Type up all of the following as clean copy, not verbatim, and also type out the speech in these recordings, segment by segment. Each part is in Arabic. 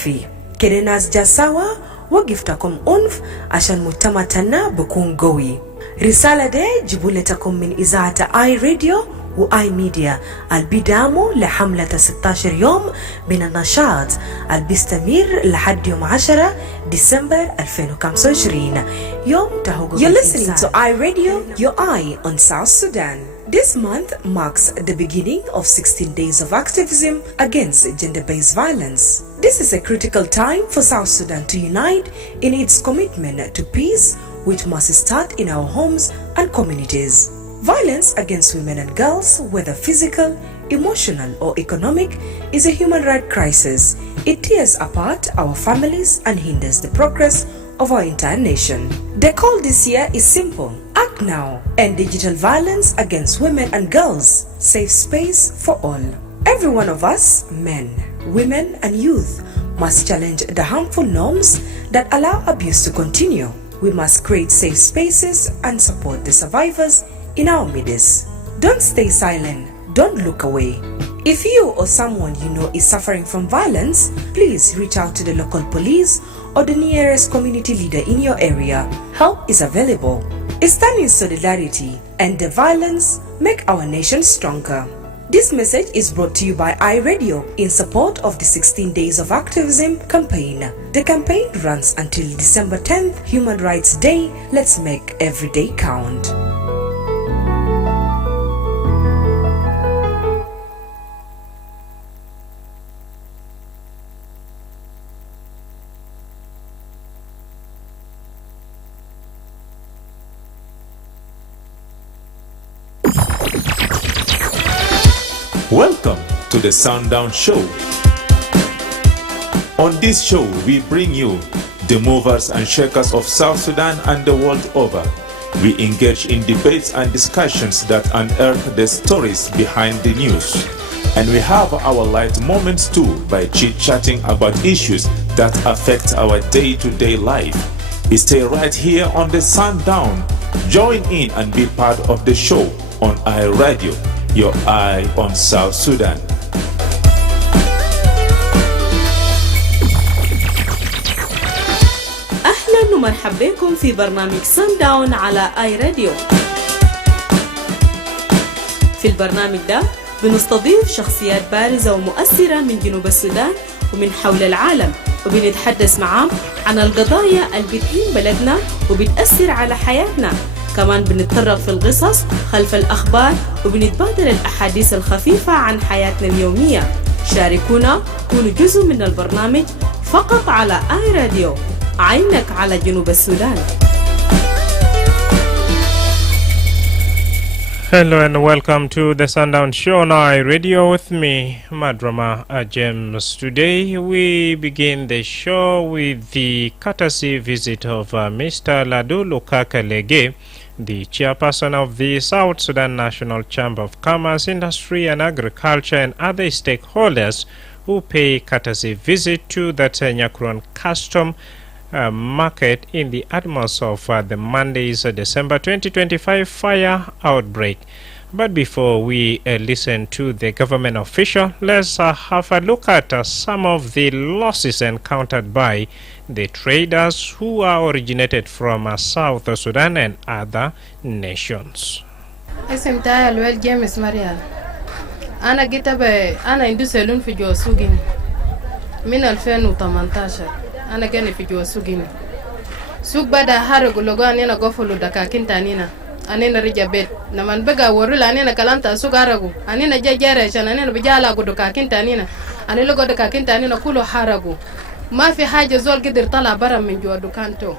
فيه كده ناس جاساوا وقفتكم أنف عشان مجتمعنا بكون قوي. رسالة دي جبولتكم من إذاعة آي راديو وآي ميديا البيدامو لحملة 16 يوم من النشاط البيستمر لحد يوم 10 ديسمبر 2025 يوم تهوغو. You're listening to I Radio, your eye on South Sudan. This month marks the beginning of 16 days of activism against gender-based violence. This is a critical time for South Sudan to unite in its commitment to peace, which must start in our homes and communities. Violence against women and girls, whether physical, emotional or economic, is a human rights crisis. It tears apart our families and hinders the progress of our entire nation. The call this year is simple. Act now. End digital violence against women and girls. Safe space for all. Every one of us, men, women and youth, must challenge the harmful norms that allow abuse to continue. We must create safe spaces and support the survivors in our midst. Don't stay silent. Don't look away. If you or someone you know is suffering from violence, please reach out to the local police or the nearest community leader in your area. Help is available. Stand in solidarity, end the violence, make our nation stronger. This message is brought to you by iRadio in support of the 16 Days of Activism campaign. The campaign runs until December 10th, Human Rights Day. Let's make every day count. Welcome to the Sundown Show. On this show, we bring you the movers and shakers of South Sudan and the world over. We engage in debates and discussions that unearth the stories behind the news. And we have our light moments too by chit-chatting about issues that affect our day-to-day life. Stay right here on the Sundown. Join in and be part of the show on iRadio, your eye on South Sudan. أهلا ومرحبا بكم في برنامج Sundown على آي راديو. في البرنامج ده بنستضيف شخصيات بارزة ومؤثرة من جنوب السودان ومن حول العالم، وبنتحدث معاهم عن القضايا اللي بتهم بلدنا وبتأثر على حياتنا. كمان بنتطرق في القصص خلف الأخبار وبنتبادل الأحاديث الخفيفة عن حياتنا اليومية. شاركونا، كونوا جزء من البرنامج فقط على آي راديو، عينك على جنوب السودان. Hello and welcome to the Sundown Show on our radio with me, Madrama James. Today we begin the show with the courtesy visit of Mr. Ladu Lukakalege, the chairperson of the South Sudan National Chamber of Commerce, Industry and Agriculture, and other stakeholders who pay courtesy visit to the Nyakron Custom market in the atmosphere of the Monday's December 2025 fire outbreak. But before we listen to the government official, let's have a look at some of the losses encountered by the traders who are originated from South Sudan and other nations. اسم تاعي الويل جيمس مريال. أنا جيت أنا عندي سالون في جوا سوقين من 2018. أنا كان في جوا سوقين. سوق بعد حرق لقوا أنا قفلوا دكاكين تانينا. أنا رجع بيت. لما بقى ورول أنا كلام تسوق حرقوا. أنا جا جاري عشان أنا بجالا قدو دكاكين تانينا. أنا لقوا دكاكين تانينا كله حرقوا. ما في حاجة زول قدر طلع برا من جوا دكانته.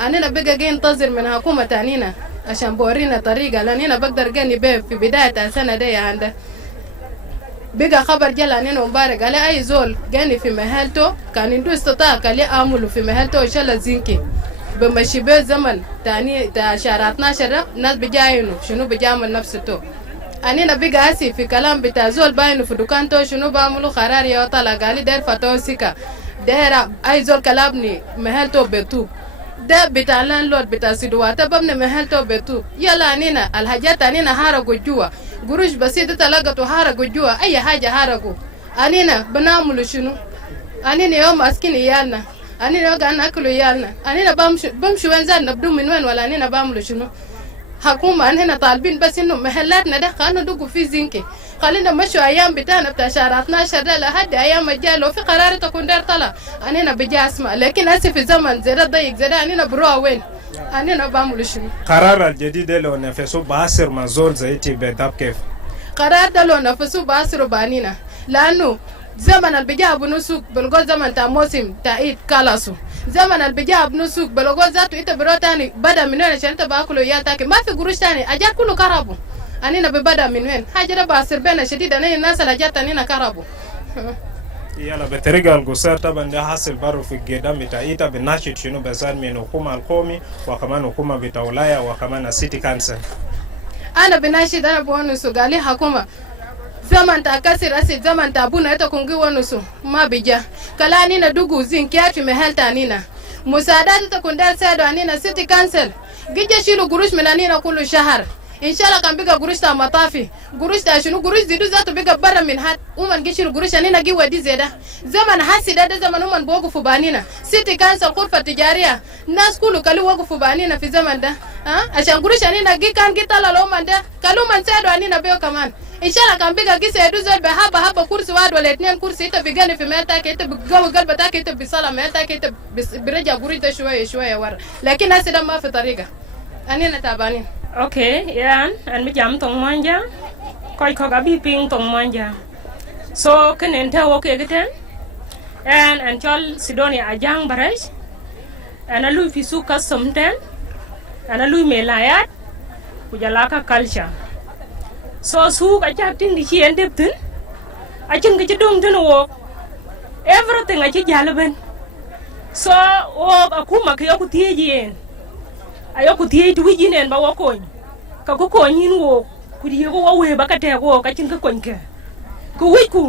أنا بقى جاي انتظر من حكومة تانينا عشان بورينا طريقة لأننا بقدر جاني بيه في بداية السنة دي عنده. بقى خبر جلا أننا مبارك على أي زول جاني في محلته كان عنده استطاع كلي أعمله في محلته وشلا زينكي بمشي بيه زمن تاني تشهر 12 ناس بجاينه شنو بجامل نفسه. أنا بقى أسي في كلام بتاع زول باينه في دكانته شنو بعمله قرار يا طلع قالي دير فتوسيكا دير أي زول كلامني محلته بتوب ده بتاع لاندلورد بتاع سيدوات ببني محلته بتوب يلا أنينا الحاجات أنينا حرقوا جوا قروش بسيطة تلاقتوا حرقوا جوا أي حاجة حرقوا أنينا بنعملوا شنو أنا يوم ماسكين عيالنا أنا لو قاعد ناكل عيالنا أنا بمشي وين زاد نبدو من وين ولا أنا بعمل شنو حكومة أنا طالبين بس إنه محلاتنا ده خلنا ندوقوا في زنكي خلينا نمشوا أيام بتاعنا بتاع شهر 12 ده لحد أيام الجاي لو في قرار تكون دار طلع أنا بجي أسمع لكن هسه في زمن زي ده ضيق زي ده أنا بروح وين أنا بعمل شنو قرار الجديد لو نفسه باسر مزول زي تبدأ كيف قرار ده لو نفسه باسر بانينا لأنه زمن البجاء بنسوق بلغو زمن تا موسم تا إيد كالاسو زمن البجاء بنسوق بلغو ذاته إنت برو تاني بدا من وين عشان تباكلوا يا تاكي ما في قروش تاني أجار كله كهربو أنينا ببدا من وين حاجة ده باسر بينا شديد أنا الناس اللي جات أنينا كهربو يلا بطريقة القصير طبعا ده حاصل بارو في الجدام بتاعيتا بناشد شنو بزار من الحكومة القومي وكمان حكومة بتاع ولاية وكمان السيتي كانسل. أنا بناشد أنا بونسو قالي حكومة زمن تا كسر أسد زمن تا بونا يتكونجي ونسو ما بيجا كلا أنينا دوغو زين كياتي مهل تانينا مساعدات تكون دار سادو أنينا سيتي كانسل جيجا شيلو قروش من أنينا كل شهر إن شاء الله كان بيجا قروش تا مطافي قروش تا شنو قروش زيدو ذاته بيجا برا من هاد ومن جيشيلو قروش أنينا جي ودي زيدا زمن حاسي ده زمن ومن بوقفوا بانينا سيتي كانسل غرفة تجارية الناس كله كلو وقفوا بانينا في زمن ده عشان قروش أنينا جي كان جي طلع لو من ده كلو من سادو أنينا بيو كمان إن شاء الله كان بيجا كيس يدوزل بحبة كرسي واحد ولا اثنين كرسي إنت بيجاني في مالتك إنت بتجو قلبك إنت بيصلى مالتك إنت برجع قريته شوية ورا لكن هسه ده ما في طريقة أنا تعبانين. Okay, yan an mi jam tong manja koy ko gabi ping tong manja so kenen ta wo ke geten an chol Sidonia ajang baraj ana lui fi su custom ten ana lui melayat kujalaka culture so su ka chaptin di chien deptin achin ke dong ten wo everything achi jalaben so wo akuma ke ku tiejen ayo ku tie tu jinen ba wo kon ka ko konyin wo ku die ko we ba ka te wo ka chin ka konke ku wi ku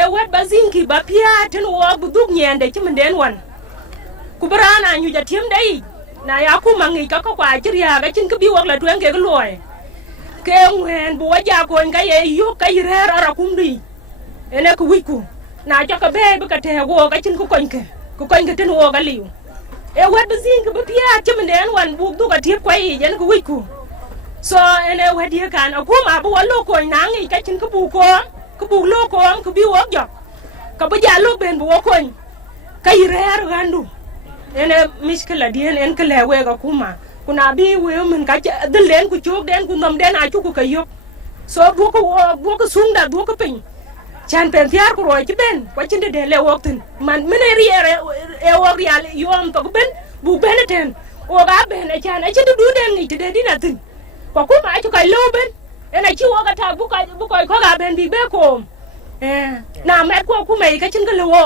e wet bazinki ba pia ten wo bu dug nyende ci menden wan ku barana nyu ja tim dai na ya ku mangi ka ko kwa jiriya ga chin ka bi wok la tuen ke loy ke ngwen bu wa ja ko nga ye yo ka yirer ara kum di ene ku wi ku na ja ka be ba ka te wo ka chin ku konke ten wo ga liu e wet bazinki ba pia ci menden wan bu du ka tie kwai jen ku wi ku so ene wedi kan akuma bu wallo ko nangi ka chin ku bu ko ku bu lo ko ku bi wo jo ka bu ja lo ben bu ko ka yirer gandu ene miskela dien en kele we ga kuma kuna bi we mun ka dil den ku chok den ku nom den a chu ku kayo so bu ko sunda bu ko pin chan pen tiar ku ro ci ben ko chin de le woktin man mene riere e wo real yom to ben bu beneten o ga ben e chan e chin du den ni de dinatin ko kuma achu kai loben ena chi wo ga ta bu ko ga ben bi be ko na me ko kuma ka chin ga lewo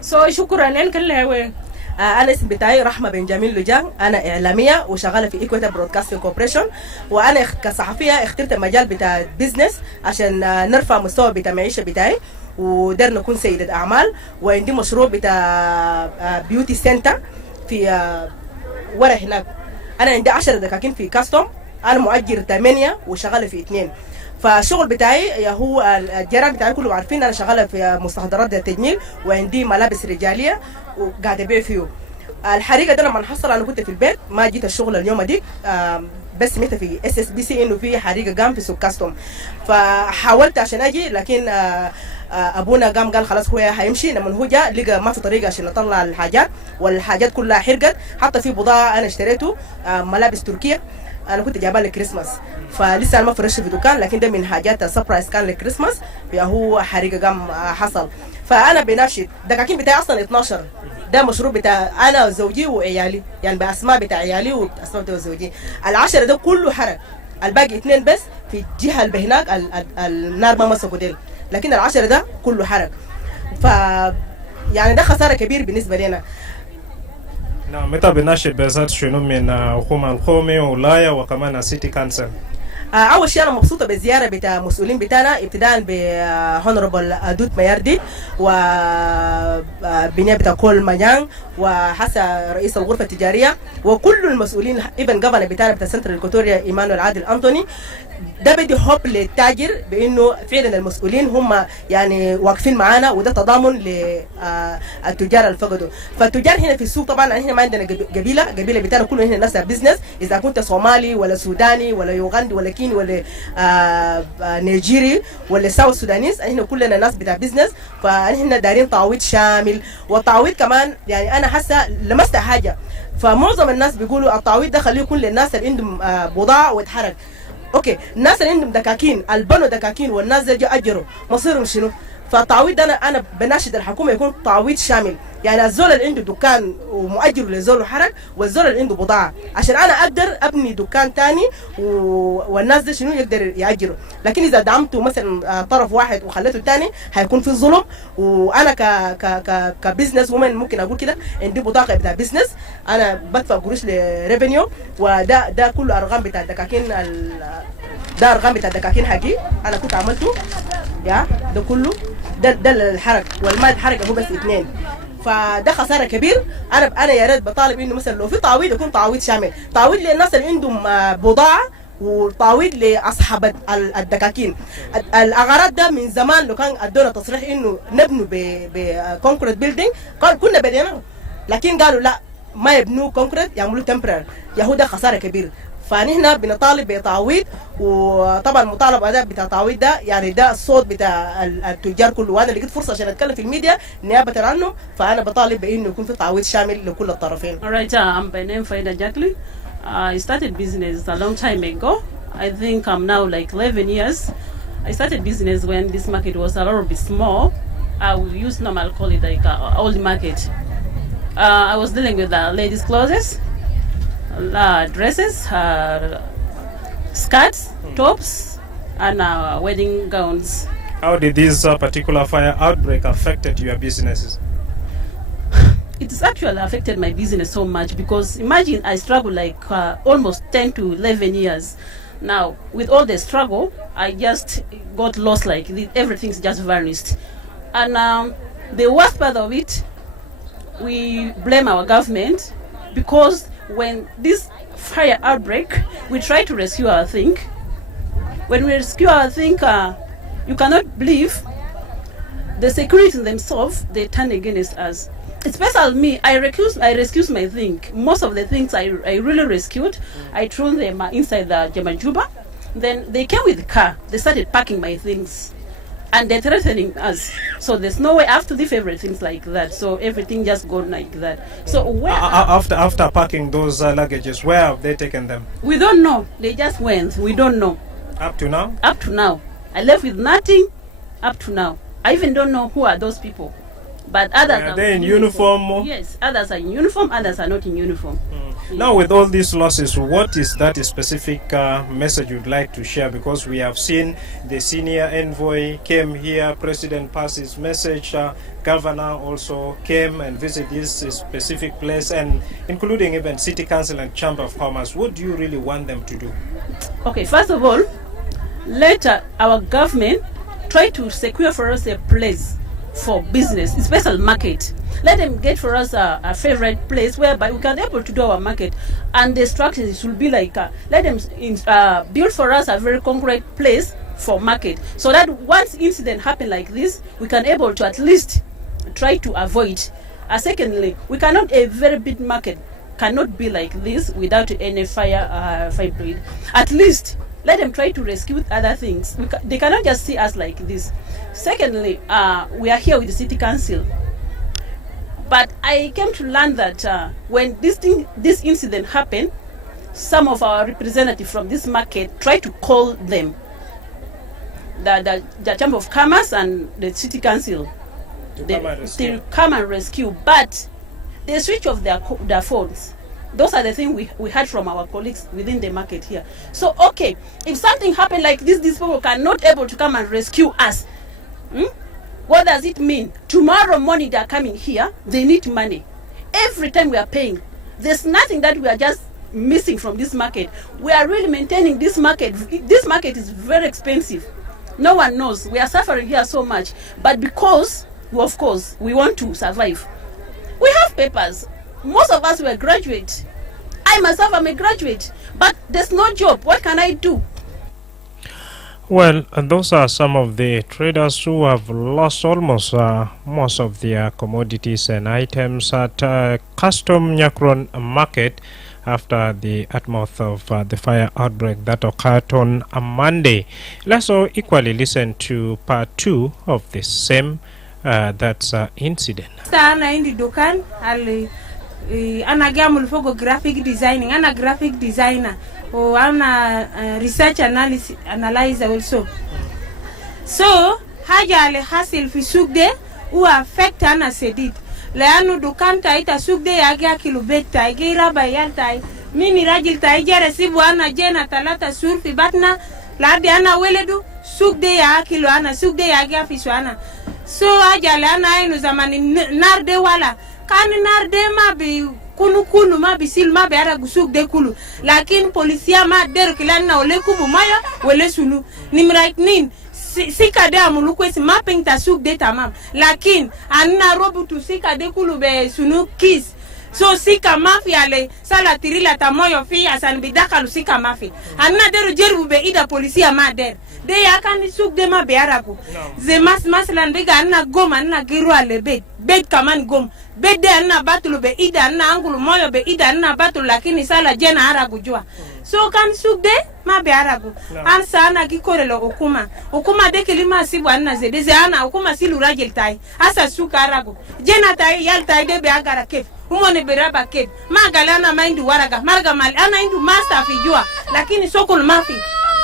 so shukran en kan lewe. أنا اسمي بتاعي رحمة بنجامين لجان أنا إعلامية وشغالة في إيكويتر برودكاستنج كوربريشن وأنا كصحفية اخترت المجال بتاع بيزنس عشان نرفع مستوى بتاع المعيشة بتاعي ودر نكون سيدة أعمال وعندي مشروع بتاع بيوتي سنتر في ورا هناك. أنا عندي 10 دكاكين في كاستوم أنا مؤجر 8 وشغالة في 2 فالشغل بتاعي هو الجيران بتاعي كلهم عارفين أنا شغالة في مستحضرات التجميل وعندي ملابس رجالية وقاعدة أبيع فيه. الحريقة ده لما حصل أنا كنت في البيت ما جيت الشغل اليوم ديك بس سمعت في SSBC إنه في حريقة قام في سوق كاستوم فحاولت عشان أجي لكن أبونا قام قال خلاص هو هيمشي. لما هو جاء لقى ما في طريقة عشان نطلع الحاجات والحاجات كلها حرقت حتى في بضاعة أنا اشتريته ملابس تركية أنا كنت جايبها لكريسماس فلسه أنا ما فرشت في دكان لكن ده من حاجات سبرايز كان لكريسماس هو حريقة قام حصل. فأنا بناشد دكاكين بتاعي أصلا 12 ده مشروع بتاع أنا وزوجي وعيالي يعني بأسماء بتاع عيالي وأسماء بتاع زوجي. 10 ده كله حرق الباقي 2 بس في الجهة اللي هناك النار ما مسكوا ديل لكن 10 ده كله حرق ف يعني ده خسارة كبير بالنسبة لنا. نعم متى بناشد بذات شنو من حكومة القومي ولاية وكمان سيتي كانسل؟ أول شيء أنا مبسوطة بالزيارة بتاع مسؤولين بتاعنا ابتداء بهونربل دوت مياردي و بناء بتاع كول مانيان وحسا رئيس الغرفه التجاريه وكل المسؤولين ابن جفن بتاعنا بتاع سنترال ايكوتوريا ايمانويل عادل انطوني. ده بدي حب للتاجر بانه فعلا المسؤولين هم يعني واقفين معانا، وده تضامن للتجار اللي فقدوا. فالتجار هنا في السوق طبعا احنا ما عندنا قبيله بتاعنا كله هنا ناس بزنس، اذا كنت صومالي ولا سوداني ولا يوغندي ولا كيني ولا نيجيري ولا ساوث سودانيس، احنا كلنا ناس بتاع بزنس. فاحنا دايرين تعويض شامل، والتعويض كمان يعني انا حاسه لمست حاجه، فمعظم الناس بيقولوا التعويض ده خليه يكون للناس اللي عندهم بضاعه واتحرق. اوكي، الناس اللي عندهم دكاكين البنوا دكاكين والناس اللي اجروا مصيرهم شنو؟ فالتعويض ده انا بناشد الحكومه يكون تعويض شامل، يعني الزول اللي عنده دكان ومؤجر لزول وحرق، والزول اللي عنده بضاعه، عشان انا اقدر ابني دكان تاني والناس ده شنو يقدر ياجروا. لكن اذا دعمته مثلا طرف واحد وخليته الثاني هيكون في ظلم. وانا كبزنس ومن ممكن اقول كده عندي بطاقه بتاع بزنس، انا بدفع قروش لريفينيو، وده كله ارقام بتاع الدكاكين، ده ارقام بتاع الدكاكين حقي انا كنت عملته يا ده كله، ده الحرق والماء الحرق هو بس 2. فده خساره كبير. انا يا ريت بطالب انه مثلا لو في تعويض يكون تعويض شامل، تعويض للناس اللي عندهم بضاعه وتعويض لاصحاب الدكاكين. الاغراض ده من زمان لو كان ادونا تصريح انه نبنوا بكونكريت بيلدينج كنا بدينا، لكن قالوا لا ما يبنوا كونكريت يعملوا تمبرر، يا ده خساره كبير. فنحن بنطالب بتعويض، وطبعا المطالبه ده بتاع التعويض ده يعني ده الصوت بتاع التجار كله، وانا لقيت فرصه عشان اتكلم في الميديا نيابه عنه، فانا بطالب بانه يكون في تعويض شامل لكل الطرفين. Alright, I'm by name Faida Jacqueline. I started business a long time ago. I think I'm now like 11 years. I started business when this market was a little bit small. I will use normal call it like old market. I was dealing with ladies' clothes, dresses, skirts, tops, and wedding gowns. How did this particular fire outbreak affected your businesses? It's actually affected my business so much because imagine I struggled like almost 10 to 11 years. Now, with all the struggle, I just got lost like this. Everything's just vanished. And the worst part of it, we blame our government because when this fire outbreak, we try to rescue our thing. When we rescue our thing, you cannot believe the security themselves, they turn against us. Especially me, I rescued my thing. Most of the things I really rescued, I threw them inside the Jamajuba. Then they came with the car. They started packing my things. And they're threatening us. So there's no way I have to leave everything like that. So everything just gone like that. So where after packing those luggages, where have they taken them? We don't know. They just went. We don't know. Up to now? Up to now. I left with nothing up to now. I even don't know who are those people. But others are they in uniform? Yes, others are in uniform, others are not in uniform. Yeah. Now with all these losses, what is that specific message you'd like to share? Because we have seen the senior envoy came here, President passed his message, Governor also came and visited this specific place, and including even City Council and Chamber of Commerce. What do you really want them to do? Okay, first of all, let our government try to secure for us a place for business, especially market. Let them get for us a favorite place whereby we can be able to do our market, and the structures should be like let them build for us a very concrete place for market, so that once incident happen like this, we can able to at least try to avoid. Secondly, we cannot, a very big market cannot be like this without any fire breed. At least let them try to rescue other things. They cannot just see us like this. Secondly, we are here with the City Council. But I came to learn that when this incident happened, some of our representatives from this market tried to call them, the Chamber of Commerce and the City Council, to come and rescue. But they switch off their phones. Those are the things we heard from our colleagues within the market here. So, okay, if something happened like this, these people cannot able to come and rescue us. What does it mean? Tomorrow morning they are coming here, they need money. Every time we are paying. There's nothing that we are just missing from this market. We are really maintaining this market. This market is very expensive. No one knows. We are suffering here so much. But because of course, we want to survive. We have papers. Most of us were graduate. I myself am a graduate, but there's no job. What can I do? Well, those are some of the traders who have lost almost most of their commodities and items at Custom Nyakron Market after the aftermath of the fire outbreak that occurred on a Monday. Let's all equally listen to part 2 of the same that's incident. Ana indi dukan ana gamul fogo graphic designing, ana graphic designer or ana research analyzer also. So haja ale hasil fi sugde u affect ana sedit leanu dukan taita sugde yagia kilubeta igira bayaltai mini rajil tai jere sibu ana jena talata surfi batna ladi ana weledu sugde ya kilo ana sugde yagia fi swana. So ajale ana inu zamani narde wala kan narde ma bi kulu ma bi sil ma be ara gusuk de kulu lakin polisia ma der kilan na ole kubu maya wele sunu nimrait nin sika de amulu kwesi mapping ta suk de tamam lakin anna robutu sika de kulu be sunu kiss. So sika mafi ale sala tirila ta moyo fi asan bidaka sika mafi anna deru jeru be ida polisia ma der de yakani suk de ma be araku ze maslan de anna gom anna giru ale bet kaman gom bet de anna batulu be ida anna angulu moyo be ida anna batulu lakini sala jena aragu jua. So kan suk de ma be aragu ansa ana gikorelo hukuma de kilima sibu anna ze ana hukuma silu rajel tai asa suka aragu jena tai yal tai de be agara kef umone beraba kef magalana maindu waraga marga mal ana indu master fijua lakini sokol mafi.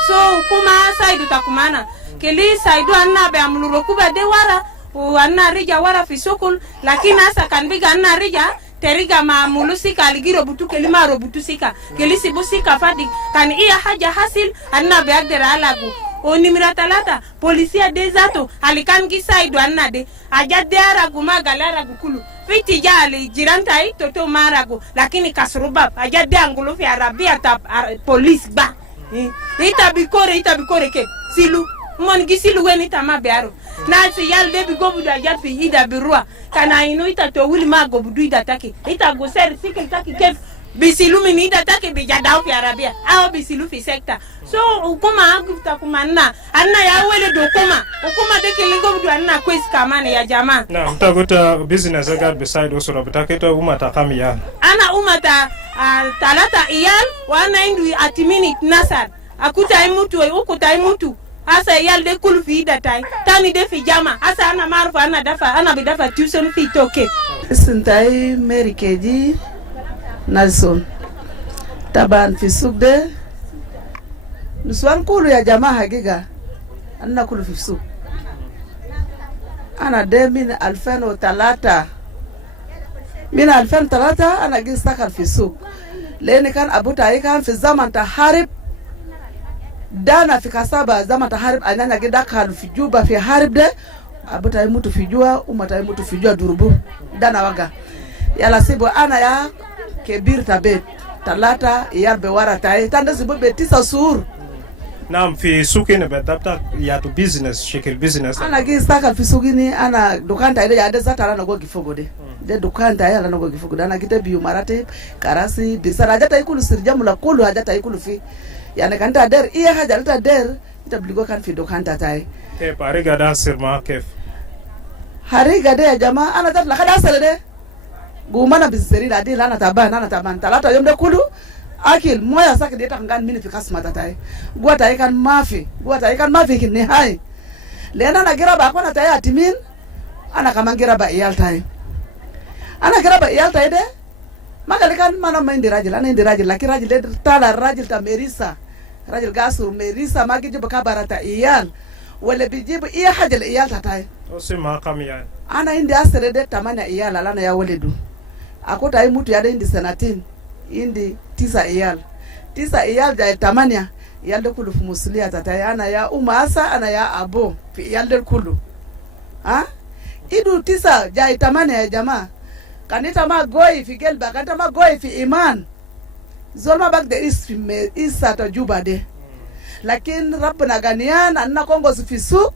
So kuma saidu takumana keli saidu anna be amluro kuba de wara u anna rija wara fi sokol lakini asa kanbiga anna rija teriga ma mulusika aligiro butu kelima robutu sika keli sibusika fadi kan iya haja hasil anna be agdera alagu oni miratalata polisia dezato alikan gisaidu anna de ajade aragu magalara gukulu fiti jali jirantai toto marago lakini kasruba ajade angulu fi arabia ta police ba ita bikore ke silu mon gisilu weni tama bearo na si yal de bigobu da japi ida birua kana ino ita to wili mago budu ida take ita go ser sikil take ke bisilu mini ida take be jadau fi arabia au bisilu fi sector. So ukuma agufta kumanna anna ya wele do ukuma de kilingo budu anna kwes kamane ya jamaa na mtakuta business agar beside osoro butaketa umata kamia ana umata talata iyal wana indu atiminit nasar akuta imutu ukuta imutu asa iyal de kulu fi datai tani de fi jama asa ana marfa ana bidafa tuition fi toke sintai Mary Keji Nelson taban fi sugde nuswan kulu ya jamaa hagiga anna kulu fi sug ana de min 2003 min 2003 ana gistakal fi sug leni kan abuta yikan fi zaman ta harib dana fi kasaba zaman ta harib anyanya gidakal fi juba fi harib de abuta yimutu fi jua umata yimutu fi jua durubu dana waga yala sibo ana ya kebir tabet talata yarbe wara tai tande sibo betisa sur nam fi sukine bedapta ya to business shekil business ana gistakal fi sugini ana dukanta ile ya desa tala nago gifogo de dukanta ya nago gifogo ana kite biu marate karasi bisara hajata ikulu sirjamu la kulu hajata ikulu fi yani kanta der iya hajata der itabligo kan fi dukanta tai ke pariga da sirma kef hariga de jamaa ana tat la kada sele de gumana biseri la de lana taban talata yomde kulu akil moya sake de tangan mini fi kasmata tai guata ikan mafi kin ne hai lena na gira ba kona tai atimin ana kama gira ba iyal tai de magalikan mana maindi rajil ana indi rajil laki rajil de tala rajil ta merisa rajil gasur merisa magi jibu kabarata iyal wala bijibu iya hajal iyal ta tai osima kamiyan ana indi asere de tamana iyal alana ya waledu akota ai mutu ya de indi senatin indi tisa iyal da tamania iyal de kulu fumusulia tata ana ya umasa ana ya abo fi iyal de kulu idu tisa ja tamania ya jamaa kanita ma goi fi gelba kanita ma goi fi iman zolma bak de isa ta juba de lakin rabbuna ganian anna kongo fi suk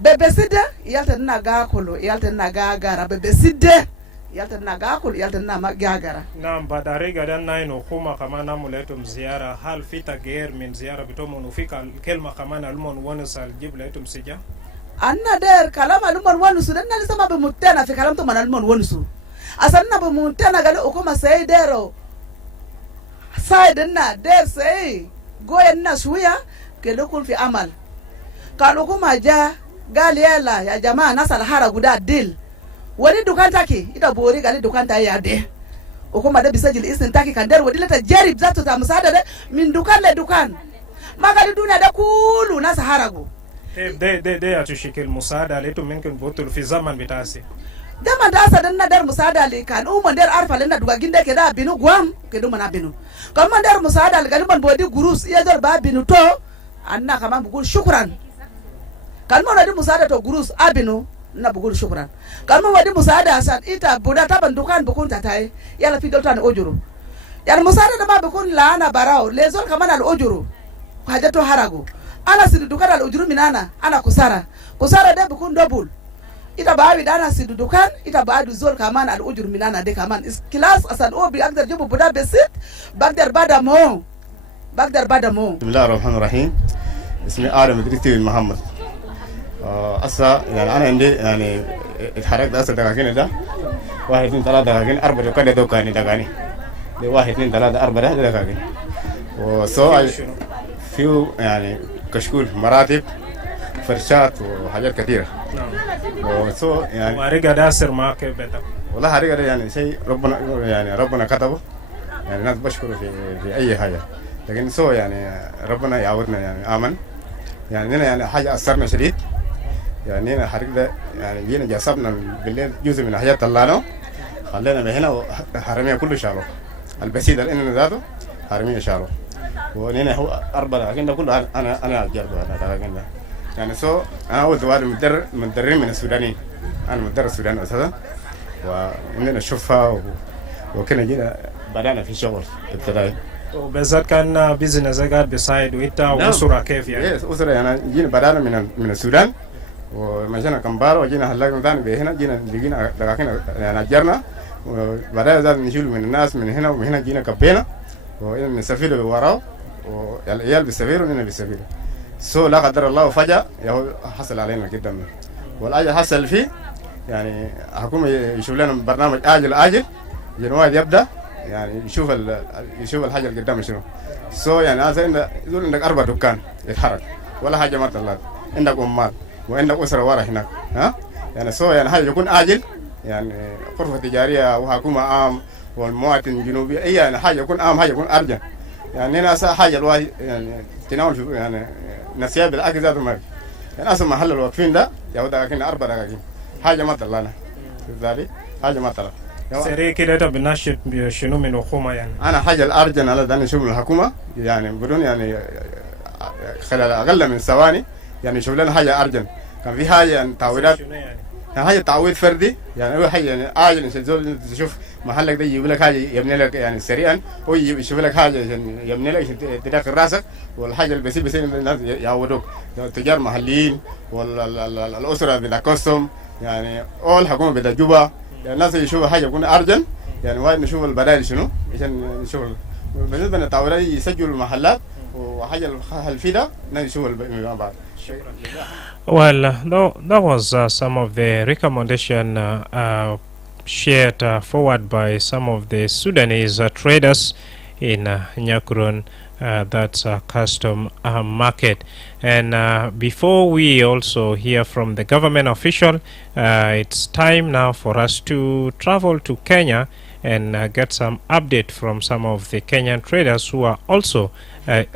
bebeside yalta na gakolo yalta na gagara bebeside yalta na gakolo yalta na magagara. Naam, badari gadan naino huma kama namuletum ziara hal fita geer min ziara bitomo nufika kelma kama na lumon wanusal jibletum sija. Anna der kalama lumon wanusu dan na sama be mutana fi kalam to manal lumon wanusu. Asanna be mutana gale okoma sai dero. Sai danna der sai goyen na suya ke lokun fi amal. Kalo kuma ja galiyala ya jamaa nasal hara guda dil. Wani dukan take ita bori gali dukan ta ya de. Okoma da bisajil isin take kan der wadi lata jarib zato ta musada de min dukan le dukan. Magali duna da kulu na sahara go. De atushikil musada letu minkin botul fi zaman bitasi. Dama da asa dan na dar musada le kan umman der arfa le na duga ginde ke da binu gwam ke duma na binu. Kamman der musada le gali ban bodi gurus iya dar ba binu to anna kaman bugul shukran. Kalma wadi musada to gurus abinu na bugul shukran. Kalma wadi musada asan ita buda taban dukan bukun tatai yala fidol tan ojuru. Yar musada da ba bukun laana barao lezol kaman al ojuru. Hajato harago. Ana sidu dukan al ojuru minana ana kusara. Kusara de bukun double. Ita ba dana sidu dukan ita ba zol kaman al ojuru minana de kaman is class asan obi agdar jubu buda besit bagdar badamo. Bagdar badamo. Bismillahirrahmanirrahim. اسمي آدم إدريسي بن محمد. أسا يعني أنا عندي يعني اتحركت أسا دقاقين ده 1 2 3 دقاقين 4 دقاقين دوكاني دقاني 1 2 3 4 دقاقين وسو فيو يعني كشكول مراتب فرشات وحاجات كثيرة. وسو يعني وارجع داسر معك بيتا والله هرجع يعني شيء ربنا كتبه يعني الناس بشكره في أي حاجة لكن سو يعني ربنا يعودنا يعني آمن يعني هنا يعني حاجة أثرنا شديد يعني هنا حركة يعني جينا جسبنا بالليل جزء من حياة الله خلينا بهنا حرمية كله شالو البسيط اللي ذاته حرمية شالو وهنا هو 4 دقائق كله أنا جربه هذا دقائق يعني سو أنا أول دوار مدرب من السوداني أنا مدرب السوداني أساسا وإننا نشوفها وكنا جينا بدأنا في شغل ابتدائي. وبالذات كان بيزنس قاعد بيساعد وإنت وأسرة كيف يعني؟ أسرة يعني جينا بدأنا من السودان ومشينا كمبارا وجينا هلاقي ثاني بهنا جينا لقينا دقاقين يعني أجرنا وبعدها زاد نشيل من الناس من هنا ومن هنا جينا كبينا وإن نسافر وراه والعيال بيسافروا وإننا بيسافروا سو لا قدر الله وفجأة حصل علينا كده والأجل حصل فيه يعني حكومة يشوف لنا برنامج آجل جنواد يبدأ يعني يشوف الحاجة اللي قدامه شنو سو يعني هذا يقول عندك 4 دكان يتحرك ولا حاجة ما طلعت عندك أمال وعندك أسرة ورا هناك ها يعني سو يعني حاجة يكون آجل يعني غرفة تجارية وحكومة عام والمواطن الجنوبي أي يعني حاجة يكون عام حاجة يكون أرجع يعني هنا حاجة الواحد يعني تناول يعني نسياب بالأكل ذاته ما يعني أصلا محل الواقفين ده يهود دقاقين 4 دقاقين حاجة ما طلعنا في ذلك حاجة ما طلع سريع كده بناشط شنو من الحكومة يعني أنا حاجة الأرجن على ده نشوف من الحكومة يعني بدون يعني خلال أقل من ثواني يعني شوف لنا حاجة أرجن كان في حاجة يعني تعويضات يعني حاجة تعويض فردي يعني أول حاجة يعني آجل تزول تشوف محلك ده يجيب لك حاجة يبني لك يعني سريعا هو يشوف لك حاجة يعني يبني لك تدخل راسك والحاجة اللي بس الناس يعودوك تجار محليين والأسرة بدا كوستوم يعني أول الحكومة بدا جوبا يعني الناس يشوفوا حاجة يكون أرجن يعني وايد نشوف البدائل شنو عشان نشوف بالنسبة للتعويضات يسجلوا المحلات وحاجة الفيدة نشوف بعض. Well, that was some of the recommendation shared forward by some of the Sudanese traders in Nyakurun, that's a custom market. And before we also hear from the government official, it's time now for us to travel to Kenya and get some update from some of the Kenyan traders who are also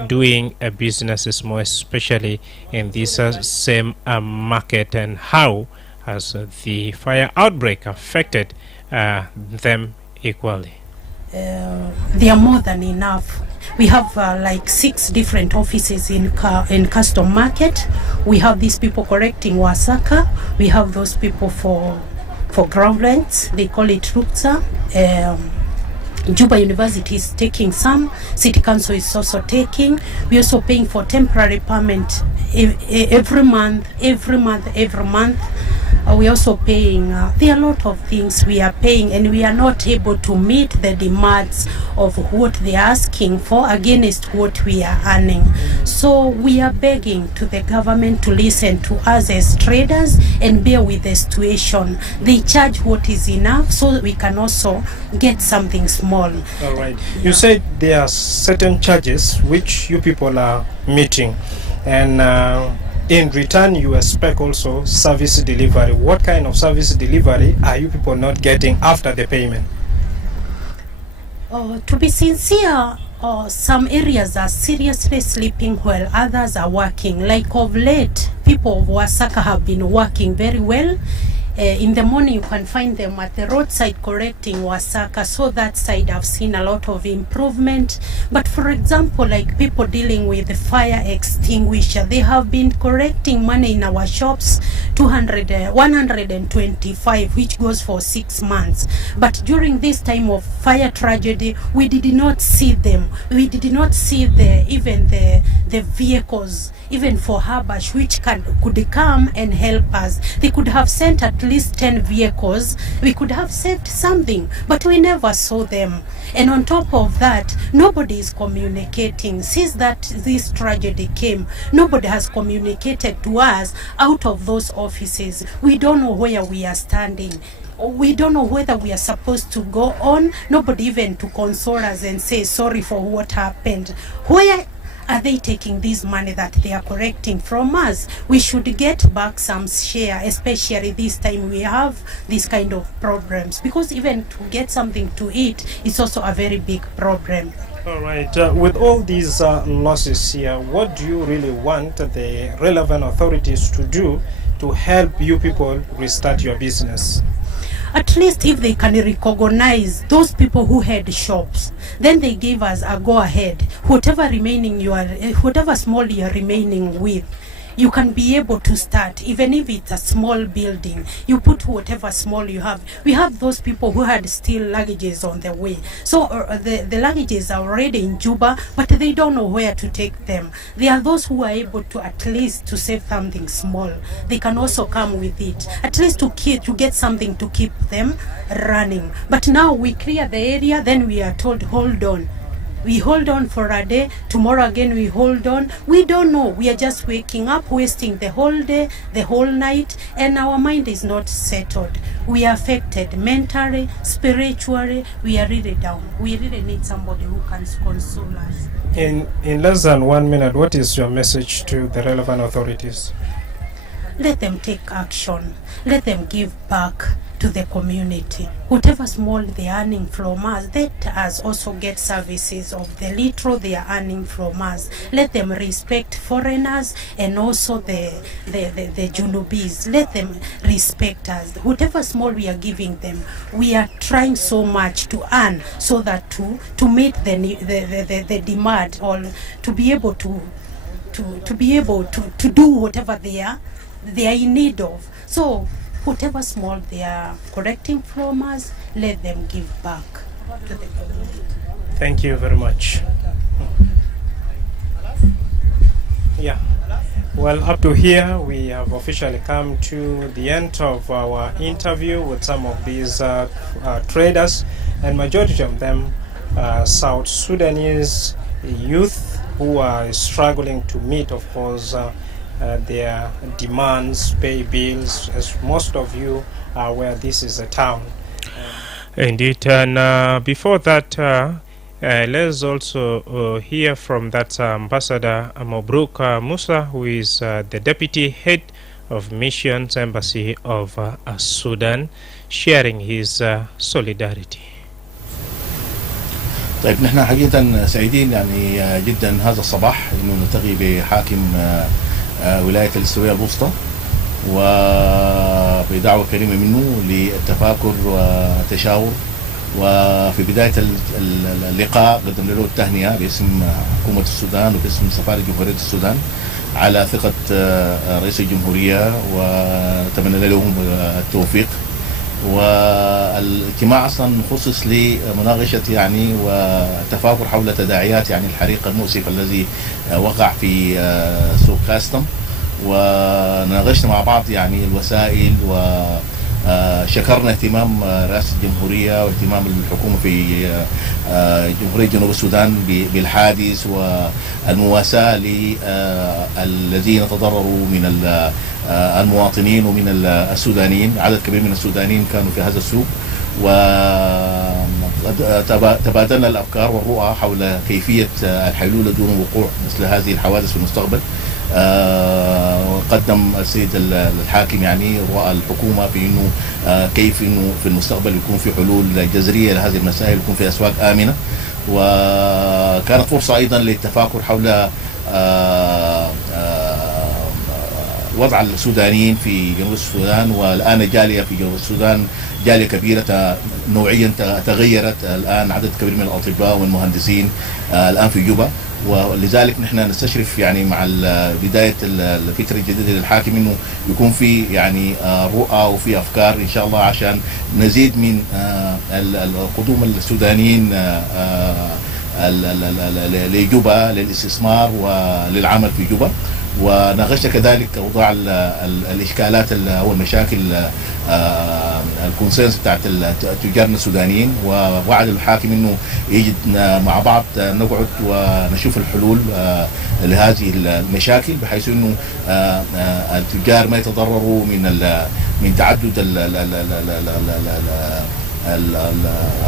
doing businesses, more especially in this same market, and how has the fire outbreak affected them equally. They are more than enough. We have like 6 different offices in custom market. We have these people collecting wasaka. We have those people for ground rents. They call it ruksa. Juba University is taking some. City Council is also taking. We're also paying for temporary permanent every month. We also paying, there are a lot of things we are paying, and we are not able to meet the demands of what they are asking for against what we are earning. So we are begging to the government to listen to us as traders and bear with the situation. They charge what is enough so we can also get something small. All right. You said there are certain charges which you people are meeting, and in return you expect also service delivery. What kind of service delivery are you people not getting after the payment? To be sincere, some areas are seriously sleeping while others are working. Like of late, people of Wasaka have been working very well. In the morning you can find them at the roadside correcting Wasaka, so that side I've seen a lot of improvement. But for example, like people dealing with the fire extinguisher, they have been correcting money in our shops, 125, which goes for 6 months. But during this time of fire tragedy, we did not see them. We did not see even the vehicles, even for Habash, which could come and help us. They could have sent at least 10 vehicles. We could have sent something, but we never saw them. And on top of that, nobody is communicating. Since that this tragedy came, nobody has communicated to us out of those offices. We don't know where we are standing. We don't know whether we are supposed to go on. Nobody even to console us and say sorry for what happened. Where are they taking this money that they are collecting from us? We should get back some share, especially this time we have this kind of problems, because even to get something to eat is also a very big problem. All right. With all these losses here, what do you really want the relevant authorities to do to help you people restart your business? At least if they can recognize those people who had shops, then they give us a go ahead. Whatever small you are remaining with, you can be able to start, even if it's a small building. You put whatever small you have. We have those people who had still luggages on the way. So the luggages are already in Juba, but they don't know where to take them. There are those who are able to at least to save something small. They can also come with it, at least to get something to keep them running. But now we clear the area, then we are told, hold on. We hold on for a day, tomorrow again we hold on. We don't know. We are just waking up, wasting the whole day, the whole night, and our mind is not settled. We are affected mentally, spiritually. We are really down. We really need somebody who can console us. In less than 1 minute, what is your message to the relevant authorities? Let them take action. Let them give back to the community. Whatever small they are earning from us, let us also get services of the little they are earning from us. Let them respect foreigners and also the Junubis. Let them respect us. Whatever small we are giving them, we are trying so much to earn so that to meet the demand, or to be able to do whatever they are in need of. So whatever small they are collecting from us, let them give back to the community. Thank you very much. Yeah. Well, up to here, we have officially come to the end of our interview with some of these traders, and majority of them South Sudanese youth who are struggling to meet, of course, their demands, pay bills, as most of you are aware this is a town. Indeed, and before that, let's also hear from that Ambassador Mobruk Musa, who is the Deputy Head of Missions Embassy of Sudan, sharing his solidarity. طيب نحن حقيقة سعيدين يعني جدا هذا الصباح انه نلتقي بحاكم ولاية الاستوائية الوسطى وبدعوة كريمة منه للتفاكر والتشاور. وفي بداية اللقاء قدم له التهنئة باسم حكومة السودان وباسم سفارة جمهورية السودان على ثقة رئيس الجمهورية، ونتمنى لهم التوفيق. والاجتماع اصلا خصص لمناقشه يعني والتفاكر حول تداعيات يعني الحريق المؤسف الذي وقع في سوق كاستم. وناقشنا مع بعض يعني الوسائل، وشكرنا اهتمام رئاسة الجمهورية واهتمام الحكومة في جمهورية جنوب السودان بالحادث والمواساة للذين تضرروا من المواطنين ومن السودانيين. عدد كبير من السودانيين كانوا في هذا السوق، وتبادلنا الأفكار والرؤى حول كيفية الحلول دون وقوع مثل هذه الحوادث في المستقبل. قدم السيد الحاكم يعني رؤى الحكومة في انه كيف انه في المستقبل يكون في حلول جذرية لهذه المسائل، يكون في اسواق آمنة. وكانت فرصة ايضا للتفاكر حول وضع السودانيين في جنوب السودان. والآن جالية في جنوب السودان جالية كبيرة نوعيا تغيرت. الآن عدد كبير من الأطباء والمهندسين الآن في جوبا، ولذلك نحن نستشرف يعني مع بداية الفكرة الجديدة للحاكم انه يكون في يعني رؤى وفي افكار ان شاء الله عشان نزيد من القدوم السودانيين لجوبا للاستثمار وللعمل في جوبا. وناقشت كذلك اوضاع الاشكالات او المشاكل الكونسيرنز بتاعت تجارنا السودانيين، ووعد الحاكم انه يجد مع بعض نقعد ونشوف الحلول لهذه المشاكل، بحيث انه التجار ما يتضرروا من تعدد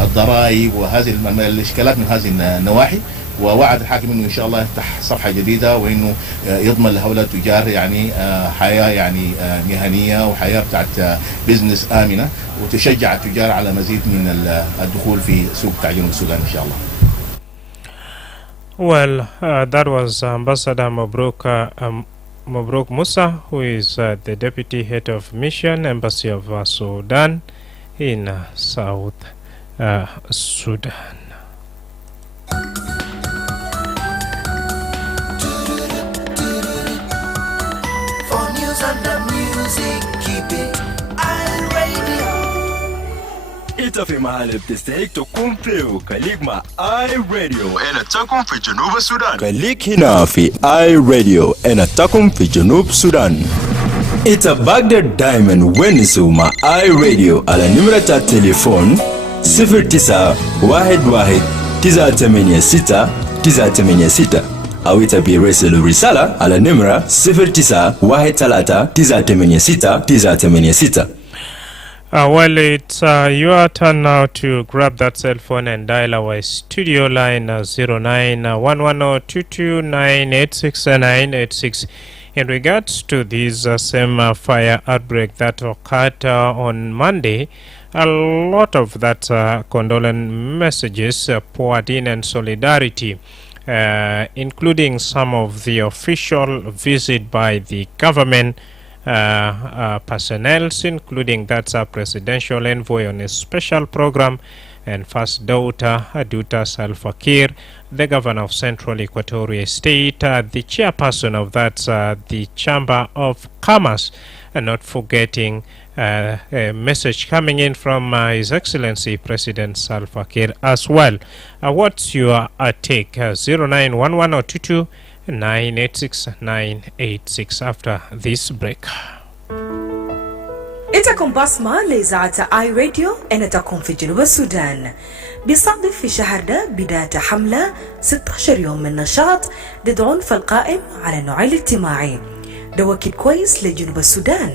الضرائب وهذه الاشكالات من هذه النواحي. ووعد الحاكم انه ان شاء الله يفتح صفحه جديده، وانه يضمن لهؤلاء التجار يعني حياه يعني مهنيه وحياه بتاعت بزنس امنه، وتشجع التجار على مزيد من الدخول في سوق بتاع جنوب السودان ان شاء الله. Well, that was Ambassador Mabruk Musa, who is the Deputy Head of Mission, Embassy of Sudan in South Sudan. انت في محل بتستحق تكون فيه، خليك مع اي راديو انا تكون في جنوب السودان. خليك هنا في اي راديو انا تكون في جنوب السودان. انت بقدر دايما ونسوا مع اي راديو على نمرة التليفون 0911-986-986 أو يرسل رسالة على نمرة 0913-986-986. Well, it's your turn now to grab that cell phone and dial our studio line 0911-22986-986 in regards to this same fire outbreak that occurred on Monday. A lot of that condolence messages poured in and solidarity, including some of the official visit by the government personnel, including that's a presidential envoy on a special program, and first daughter Aduta Salva Kiir, the governor of Central Equatoria State, the chairperson of that's the Chamber of Commerce, and not forgetting a message coming in from His Excellency President Salva Kiir as well. What's your take? 091122-986-986 after this break. إنتكم بصمة لإذاعة آي راديو إنتكم في جنوب السودان. بيصادف في شهر ده بداية حملة 16 يوم من نشاط ضد عنف القائم على النوع الاجتماعي. ده وقت كويس لجنوب السودان